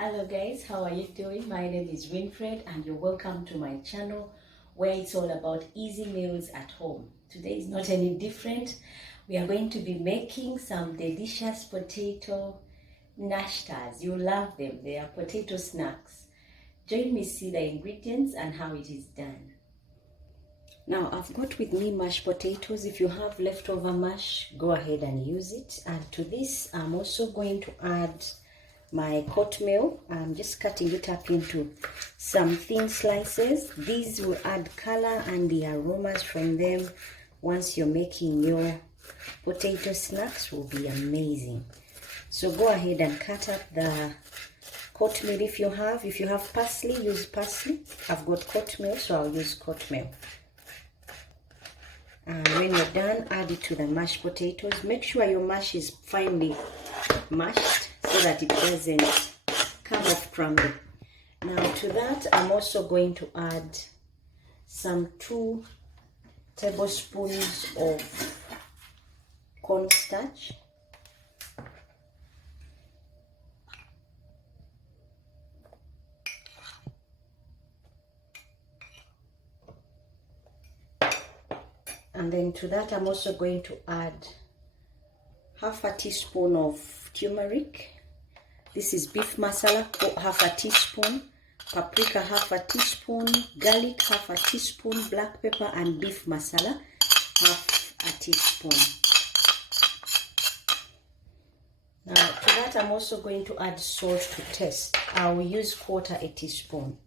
Hello guys, how are you doing? My name is Winfred and you're welcome to my channel where it's all about easy meals at home. Today is not any different. We are going to be making some delicious potato nashtas. You love them. They are potato snacks. Join me see the ingredients and how it is done. Now I've got with me mashed potatoes. If you have leftover mash, go ahead and use it. And to this I'm also going to add my coatmeal. I'm just cutting it up into some thin slices. These will add color and the aromas from them once you're making your potato snacks will be amazing. So go ahead and cut up the coatmeal if you have. If you have parsley, use parsley. I've got coatmeal, so I'll use coatmeal. And when you're done, add it to the mashed potatoes. Make sure your mash is finely mashed so that it doesn't come off crumbly. Now to that, I'm also going to add some 2 tablespoons of cornstarch. And then to that, I'm also going to add half a teaspoon of turmeric. This is beef masala, half a teaspoon, paprika, half a teaspoon, garlic, half a teaspoon, black pepper, and beef masala, half a teaspoon. Now to that, I'm also going to add salt to taste. I will use 1/4 teaspoon.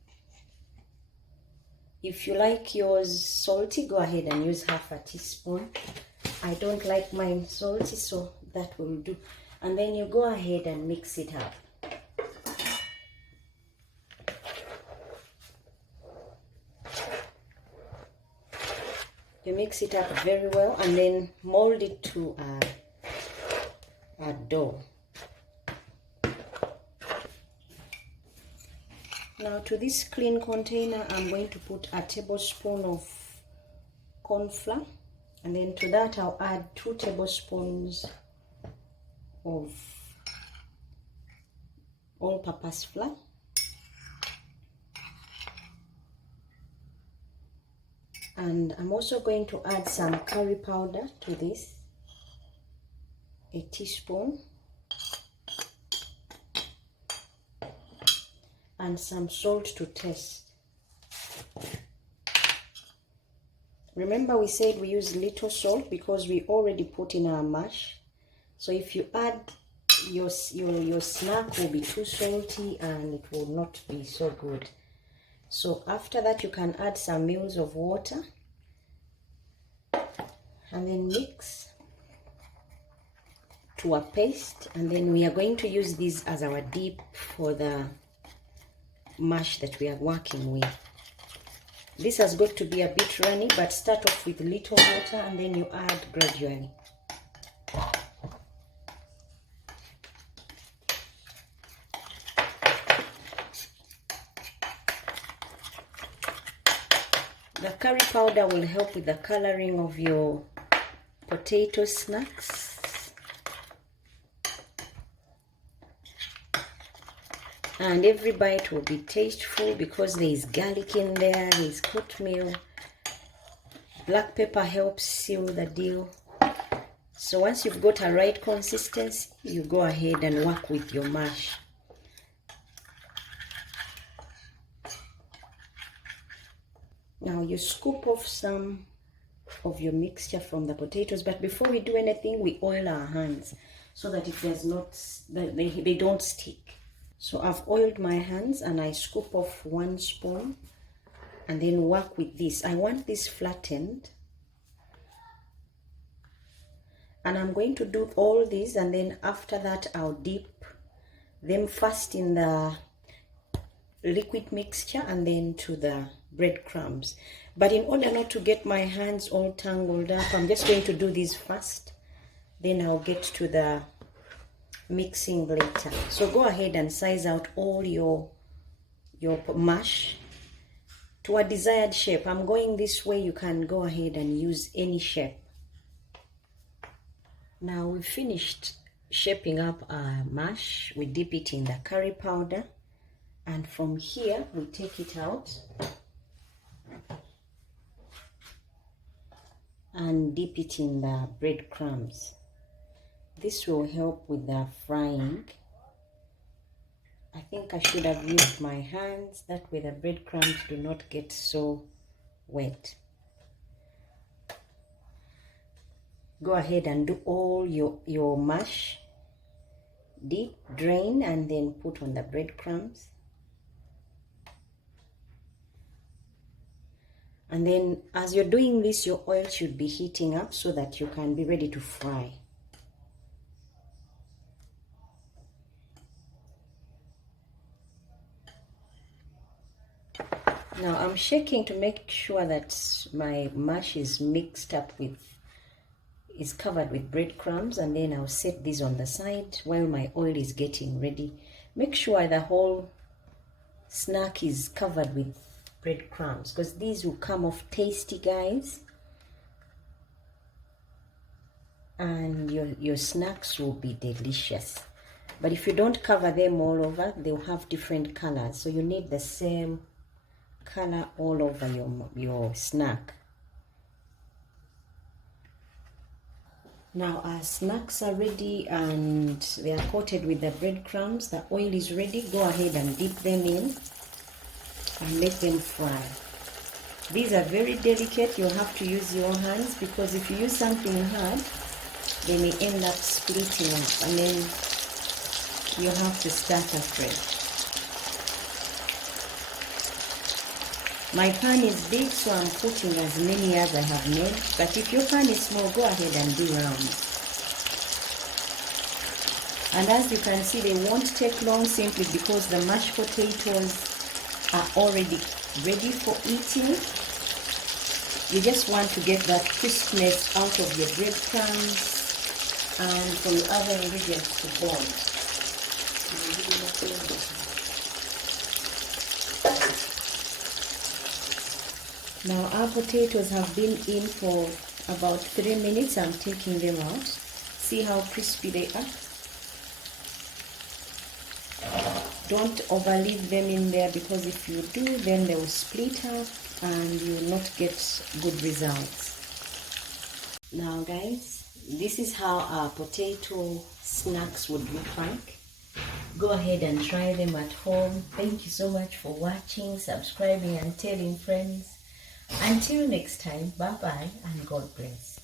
If you like yours salty, go ahead and use half a teaspoon. I don't like mine salty, so that will do. And then you go ahead and mix it up. You mix it up very well and then mold it to a dough. Now to this clean container, I'm going to put a tablespoon of corn flour, and then to that I'll add 2 tablespoons of all-purpose flour, and I'm also going to add some curry powder to this, a teaspoon, and some salt to taste. Remember we said we use little salt because we already put in our mash. So if you add, your snack will be too salty and it will not be so good. So after that, you can add some mils of water and then mix to a paste. And then we are going to use this as our dip for the mash that we are working with. This has got to be a bit runny, but start off with little water and then you add gradually. The curry powder will help with the coloring of your potato snacks. And every bite will be tasteful because there is garlic in there, there is coatmeal. Black pepper helps seal the deal. So once you've got a right consistency, you go ahead and work with your mash. Now you scoop off some of your mixture from the potatoes, but before we do anything, we oil our hands so that it does not, they don't stick. So I've oiled my hands and I scoop off 1 spoon and then work with this. I want this flattened. And I'm going to do all this, and then after that I'll dip them first in the liquid mixture and then to the breadcrumbs. But in order not to get my hands all tangled up, I'm just going to do this first, then I'll get to the mixing later. So go ahead and size out all your mash to a desired shape. I'm going this way, you can go ahead and use any shape. Now we've finished shaping up our mash. We dip it in the curry powder And from here, we take it out and dip it in the breadcrumbs. This will help with the frying. I think I should have used my hands, that way the breadcrumbs do not get so wet. Go ahead and do all your mash. Dip, drain, and then put on the breadcrumbs. And then as you're doing this, your oil should be heating up so that you can be ready to fry. Now I'm shaking to make sure that my mash is mixed up with, is covered with breadcrumbs, and then I'll set these on the side while my oil is getting ready. Make sure the whole snack is covered with breadcrumbs, because these will come off tasty, guys, and your snacks will be delicious. But if you don't cover them all over, they'll have different colors, so you need the same color all over your snack. Now our snacks are ready and they are coated with the breadcrumbs. The oil is ready. Go ahead and dip them in and let them fry. These are very delicate. You'll have to use your hands, because if you use something hard, they may end up splitting up, and then you have to start afresh. My pan is big, so I'm putting as many as I have made, but if your pan is small, go ahead and do rounds. And as you can see, they won't take long, simply because the mashed potatoes are already ready for eating. You just want to get that crispness out of your breadcrumbs and for your other ingredients to burn. Now our potatoes have been in for about 3 minutes. I'm taking them out. See how crispy they are? Don't overleave them in there, because if you do, then they will split up and you will not get good results. Now guys, this is how our potato snacks would look like. Go ahead and try them at home. Thank you so much for watching, subscribing, and telling friends. Until next time, bye bye and God bless.